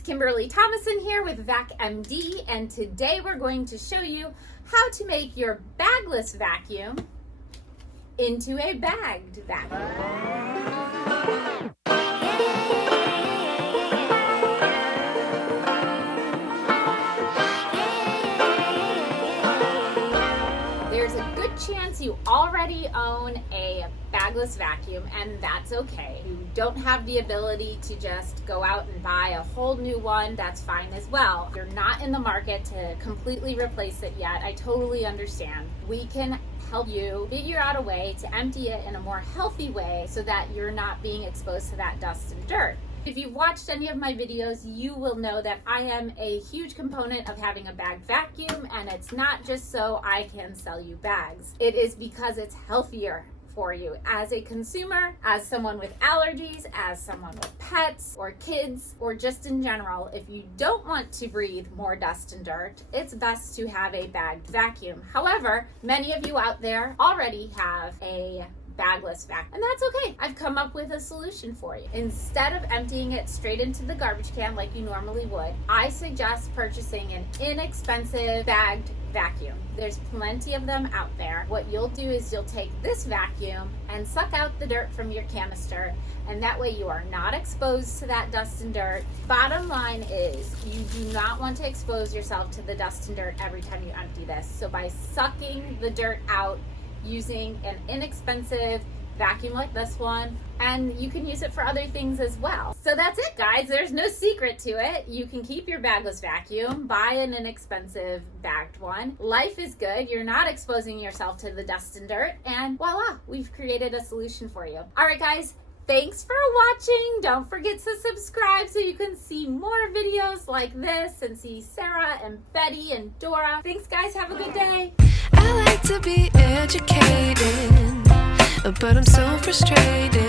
it's Kimberly Thomason here with VacMD, and today we're going to show you how to make your bagless vacuum into a bagged vacuum. There's a good chance you already own a bagless vacuum, and that's okay. You don't have the ability to just go out and buy a whole new one, that's fine as well. If you're not in the market to completely replace it yet, I totally understand. We can help you figure out a way to empty it in a more healthy way so that you're not being exposed to that dust and dirt. If you've watched any of my videos, you will know that I am a huge component of having a bagged vacuum, and it's not just so I can sell you bags. It is because it's healthier for you as a consumer, as someone with allergies, as someone with pets or kids, or just in general. If you don't want to breathe more dust and dirt, it's best to have a bagged vacuum. However, many of you out there already have a bagless vacuum, and that's okay. I've come up with a solution for you. Instead of emptying it straight into the garbage can like you normally would, I suggest purchasing an inexpensive bagged vacuum. There's plenty of them out there. What you'll do is you'll take this vacuum and suck out the dirt from your canister, and that way you are not exposed to that dust and dirt. Bottom line is you do not want to expose yourself to the dust and dirt every time you empty this. So by sucking the dirt out using an inexpensive vacuum like this one, and you can use it for other things as well. So that's it, guys. There's no secret to it. You can keep your bagless vacuum, buy an inexpensive bagged one. Life is good. You're not exposing yourself to the dust and dirt, and voila, we've created a solution for you. All right, guys. Thanks for watching. Don't forget to subscribe so you can see more videos like this and see Sarah and Betty and Dora. Thanks, guys. Have a good day. I like to be educated, but I'm so frustrated.